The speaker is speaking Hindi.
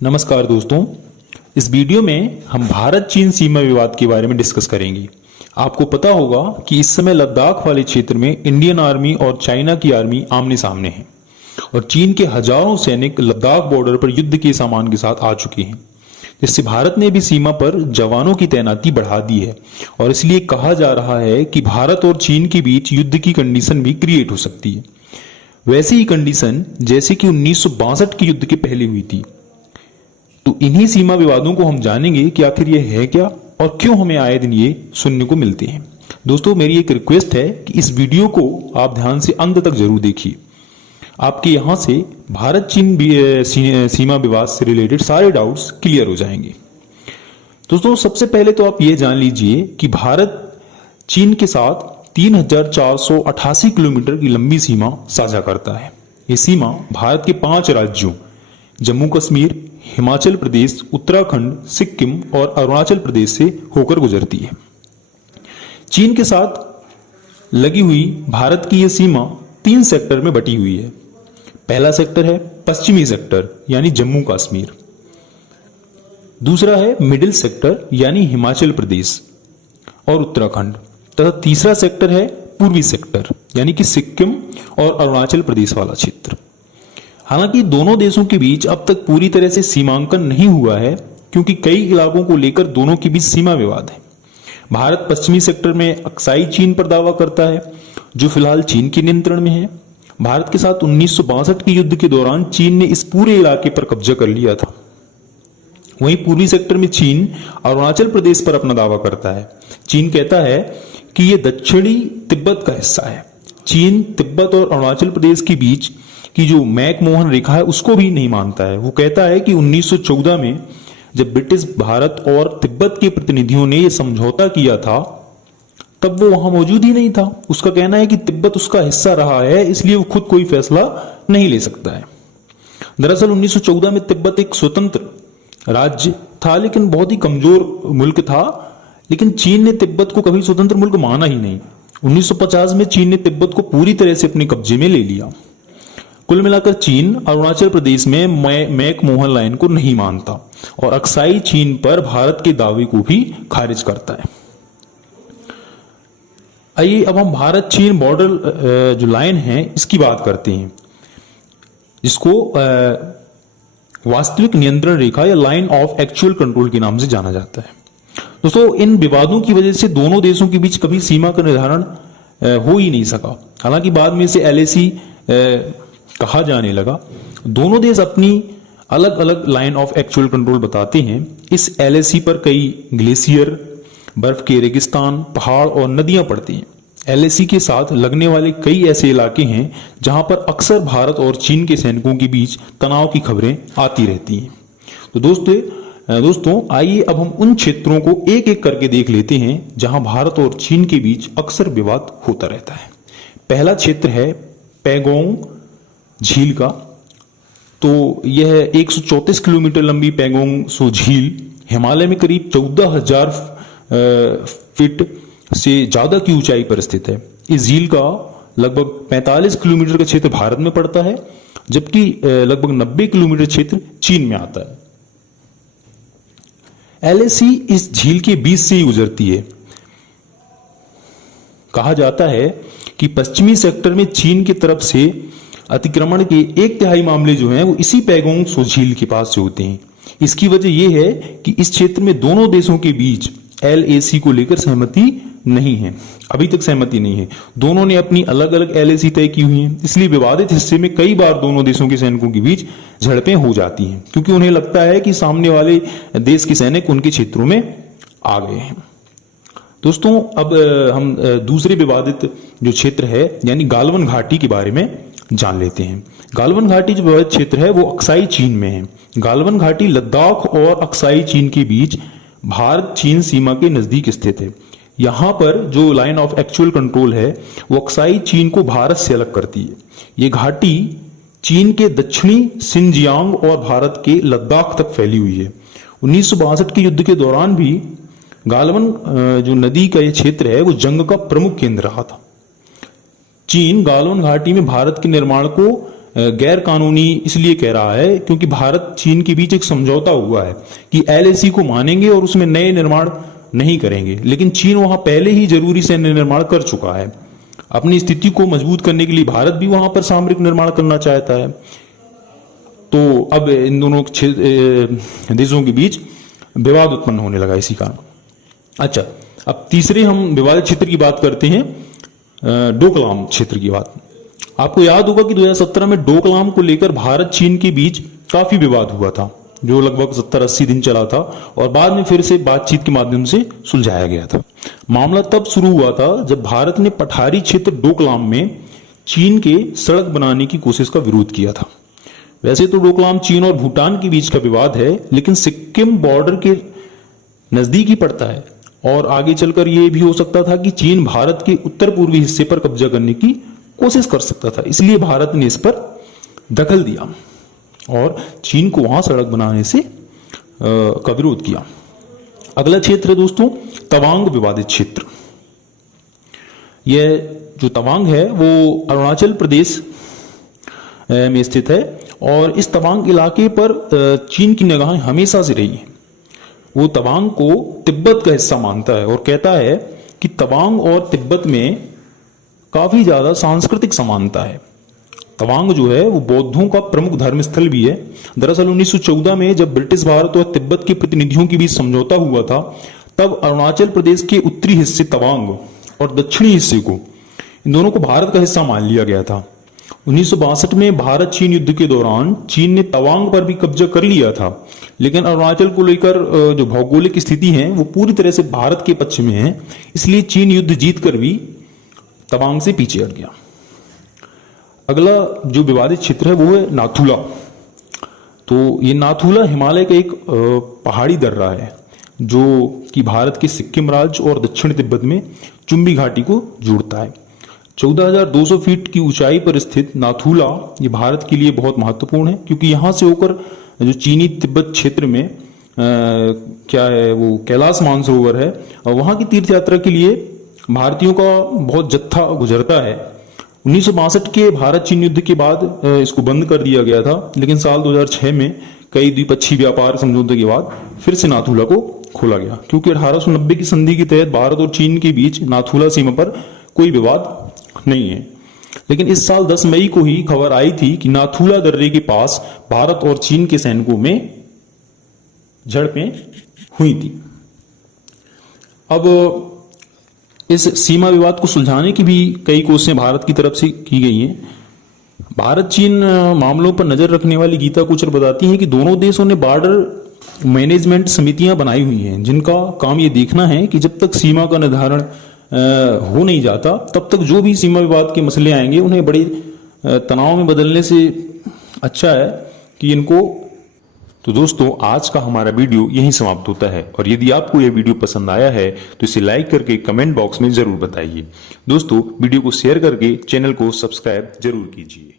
नमस्कार दोस्तों, इस वीडियो में हम भारत चीन सीमा विवाद के बारे में डिस्कस करेंगे। आपको पता होगा कि इस समय लद्दाख वाले क्षेत्र में इंडियन आर्मी और चाइना की आर्मी आमने सामने है और चीन के हजारों सैनिक लद्दाख बॉर्डर पर युद्ध के सामान के साथ आ चुके हैं, जिससे भारत ने भी सीमा पर जवानों की तैनाती बढ़ा दी है और इसलिए कहा जा रहा है कि भारत और चीन के बीच युद्ध की कंडीशन भी क्रिएट हो सकती है। वैसी ही कंडीशन जैसे कि 1962 के युद्ध के पहले हुई थी। तो इन्हीं सीमा विवादों को हम जानेंगे कि आखिर ये है क्या और क्यों हमें आए दिन ये सुनने को मिलते हैं। दोस्तों, मेरी एक रिक्वेस्ट है कि इस वीडियो को आप ध्यान से अंत तक जरूर देखिए। आपके यहां से भारत चीन सीमा विवाद से रिलेटेड सारे डाउट्स क्लियर हो जाएंगे। दोस्तों, सबसे पहले तो आप ये जान लीजिए कि भारत चीन के साथ 3488 किलोमीटर की लंबी सीमा साझा करता है। ये सीमा भारत के 5 राज्यों जम्मू कश्मीर, हिमाचल प्रदेश, उत्तराखंड, सिक्किम और अरुणाचल प्रदेश से होकर गुजरती है। चीन के साथ लगी हुई भारत की यह सीमा 3 सेक्टर में बटी हुई है। पहला सेक्टर है पश्चिमी सेक्टर यानी जम्मू कश्मीर, दूसरा है मिडिल सेक्टर यानी हिमाचल प्रदेश और उत्तराखंड, तथा तीसरा सेक्टर है पूर्वी सेक्टर यानी कि सिक्किम और अरुणाचल प्रदेश वाला क्षेत्र। हालांकि दोनों देशों के बीच अब तक पूरी तरह से सीमांकन नहीं हुआ है, क्योंकि कई इलाकों को लेकर दोनों के बीच सीमा विवाद है। भारत पश्चिमी सेक्टर में अक्साई चीन पर दावा करता है, जो फिलहाल चीन के नियंत्रण में है। भारत के साथ 1962 के युद्ध के दौरान चीन ने इस पूरे इलाके पर कब्जा कर लिया था। वहीं पूर्वी सेक्टर में चीन अरुणाचल प्रदेश पर अपना दावा करता है। चीन कहता है कि यह दक्षिणी तिब्बत का हिस्सा है। चीन तिब्बत और अरुणाचल प्रदेश के बीच की जो मैकमोहन रेखा है उसको भी नहीं मानता है। वो कहता है कि 1914 में जब ब्रिटिश भारत और तिब्बत के प्रतिनिधियों ने यह समझौता किया था, तब वो वहां मौजूद ही नहीं था। उसका कहना है कि तिब्बत उसका हिस्सा रहा है, इसलिए वो खुद कोई फैसला नहीं ले सकता है। दरअसल 1914 में तिब्बत एक स्वतंत्र राज्य था, लेकिन बहुत ही कमजोर मुल्क था। लेकिन चीन ने तिब्बत को कभी स्वतंत्र मुल्क माना ही नहीं। 1950 में चीन ने तिब्बत को पूरी तरह से अपने कब्जे में ले लिया। कुल मिलाकर चीन अरुणाचल प्रदेश में मैकमोहन लाइन को नहीं मानता और अक्साई चीन पर भारत के दावे को भी खारिज करता है। आइए अब हम भारत चीन बॉर्डर जो लाइन है इसकी बात करते हैं, जिसको वास्तविक नियंत्रण रेखा या लाइन ऑफ एक्चुअल कंट्रोल के नाम से जाना जाता है। दोस्तों, इन विवादों की वजह से दोनों देशों के बीच कभी सीमा का निर्धारण हो ही नहीं सका। हालांकि बाद में इसे LAC कहा जाने लगा। दोनों देश अपनी अलग अलग लाइन ऑफ एक्चुअल कंट्रोल बताते हैं। इस LAC पर कई ग्लेशियर, बर्फ के रेगिस्तान, पहाड़ और नदियां पड़ती हैं। LAC के साथ लगने वाले कई ऐसे इलाके हैं जहां पर अक्सर भारत और चीन के सैनिकों के बीच तनाव की खबरें आती रहती हैं। तो दोस्तों आइए अब हम उन क्षेत्रों को एक एक करके देख लेते हैं जहां भारत और चीन के बीच अक्सर विवाद होता रहता है। पहला क्षेत्र है पैगोंग झील का। तो यह 134 किलोमीटर लंबी पैगोंग सो झील हिमालय में करीब 14,000 फीट से ज्यादा की ऊंचाई पर स्थित है। इस झील का लगभग 45 किलोमीटर का क्षेत्र भारत में पड़ता है, जबकि लगभग 90 किलोमीटर क्षेत्र चीन में आता है। LAC इस झील के बीच से ही गुजरती है। कहा जाता है कि पश्चिमी सेक्टर में चीन की तरफ से अतिक्रमण के 1/3 मामले जो हैं वो इसी पैगोंग सो झील के पास से होते हैं। इसकी वजह यह है कि इस क्षेत्र में दोनों देशों के बीच LAC को लेकर सहमति नहीं है, अभी तक सहमति नहीं है। दोनों ने अपनी अलग अलग LAC तय की हुई हैं, इसलिए विवादित हिस्से में कई बार दोनों देशों के सैनिकों के बीच झड़पें हो जाती हैं, क्योंकि उन्हें लगता है कि सामने वाले देश के सैनिक उनके क्षेत्रों में आ गए हैं। दोस्तों, अब हम दूसरे विवादित जो क्षेत्र है यानी गालवन घाटी के बारे में जान लेते हैं। गालवन घाटी जो विवादित क्षेत्र है वो अक्साई चीन में है। गालवन घाटी लद्दाख और अक्साई चीन के बीच भारत चीन सीमा के नजदीक स्थित है। यहां पर जो लाइन ऑफ एक्चुअल कंट्रोल है वो अक्साई चीन को भारत से अलग करती है। ये घाटी चीन के दक्षिणी सिंजियांग और भारत के लद्दाख तक फैली हुई है। 1962 के युद्ध के दौरान भी गालवन जो नदी का ये क्षेत्र है वो जंग का प्रमुख केंद्र रहा था। चीन गालवन घाटी में भारत के निर्माण को गैर कानूनी इसलिए कह रहा है क्योंकि भारत चीन के बीच एक समझौता हुआ है कि LAC को मानेंगे और उसमें नए निर्माण नहीं करेंगे, लेकिन चीन वहां पहले ही जरूरी सैन्य निर्माण कर चुका है। अपनी स्थिति को मजबूत करने के लिए भारत भी वहां पर सामरिक निर्माण करना चाहता है। तो अब इन दोनों देशों के बीच विवाद उत्पन्न होने लगा इसी कारण। अच्छा, अब तीसरे हम विवादित क्षेत्र की बात करते हैं, डोकलाम क्षेत्र की बात। आपको याद होगा कि 2017 में डोकलाम को लेकर भारत चीन के बीच काफी विवाद हुआ था, जो लगभग 70-80 दिन चला था और बाद में फिर से बातचीत के माध्यम से सुलझाया गया था। मामला तब शुरू हुआ था जब भारत ने पठारी क्षेत्र डोकलाम में चीन के सड़क बनाने की कोशिश का विरोध किया था। वैसे तो डोकलाम चीन और भूटान के बीच का विवाद है, लेकिन सिक्किम बॉर्डर के नजदीक ही पड़ता है और आगे चलकर यह भी हो सकता था कि चीन भारत के उत्तर पूर्वी हिस्से पर कब्जा करने की कोशिश कर सकता था। इसलिए भारत ने इस पर दखल दिया और चीन को वहां सड़क बनाने से का विरोध किया। अगला क्षेत्र है दोस्तों तवांग विवादित क्षेत्र। यह जो तवांग है वो अरुणाचल प्रदेश में स्थित है और इस तवांग इलाके पर चीन की निगाहें हमेशा से रही हैं। वो तवांग को तिब्बत का हिस्सा मानता है और कहता है कि तवांग और तिब्बत में काफी ज्यादा सांस्कृतिक समानता है। तवांग जो है वो बौद्धों का प्रमुख धर्म स्थल भी है। दरअसल 1914 में जब ब्रिटिश भारत और तिब्बत के प्रतिनिधियों के बीच समझौता हुआ था, तब अरुणाचल प्रदेश के उत्तरी हिस्से तवांग और दक्षिणी हिस्से को, इन दोनों को भारत का हिस्सा मान लिया गया था। 1962 में भारत चीन युद्ध के दौरान चीन ने तवांग पर भी कब्जा कर लिया था, लेकिन अरुणाचल को लेकर जो भौगोलिक स्थिति है वो पूरी तरह से भारत के पक्ष में है, इसलिए चीन युद्ध जीतकर भी तवांग से पीछे हट गया। अगला जो विवादित क्षेत्र है वो है नाथुला। तो ये नाथुला हिमालय का एक पहाड़ी दर्रा है जो कि भारत के सिक्किम राज्य और दक्षिण तिब्बत में चुम्बी घाटी को जोड़ता है। 14,200 फीट की ऊंचाई पर स्थित नाथुला ये भारत के लिए बहुत महत्वपूर्ण है, क्योंकि यहां से होकर जो चीनी तिब्बत क्षेत्र में क्या है वो कैलाश मानसरोवर है और वहां की तीर्थ यात्रा के लिए भारतीयों का बहुत जत्था गुजरता है। 1962 के भारत चीन युद्ध के बाद इसको बंद कर दिया गया था, लेकिन साल 2006 में कई द्विपक्षीय व्यापार समझौते के बाद फिर से नाथुला को खोला गया, क्योंकि 1890 की संधि के तहत भारत और चीन के बीच नाथुला सीमा पर कोई विवाद नहीं है। लेकिन इस साल 10 मई को ही खबर आई थी कि नाथुला दर्रे के पास भारत और चीन के सैनिकों में झड़पें हुई थी। अब इस सीमा विवाद को सुलझाने की भी कई कोशिशें भारत की तरफ से की गई हैं। भारत चीन मामलों पर नजर रखने वाली गीता कोचर बताती है कि दोनों देशों ने बॉर्डर मैनेजमेंट समितियां बनाई हुई हैं, जिनका काम ये देखना है कि जब तक सीमा का निर्धारण हो नहीं जाता तब तक जो भी सीमा विवाद के मसले आएंगे उन्हें बड़े तनाव में बदलने से अच्छा है कि इनको। तो दोस्तों आज का हमारा वीडियो यहीं समाप्त होता है और यदि आपको यह वीडियो पसंद आया है तो इसे लाइक करके कमेंट बॉक्स में जरूर बताइए। दोस्तों वीडियो को शेयर करके चैनल को सब्सक्राइब जरूर कीजिए।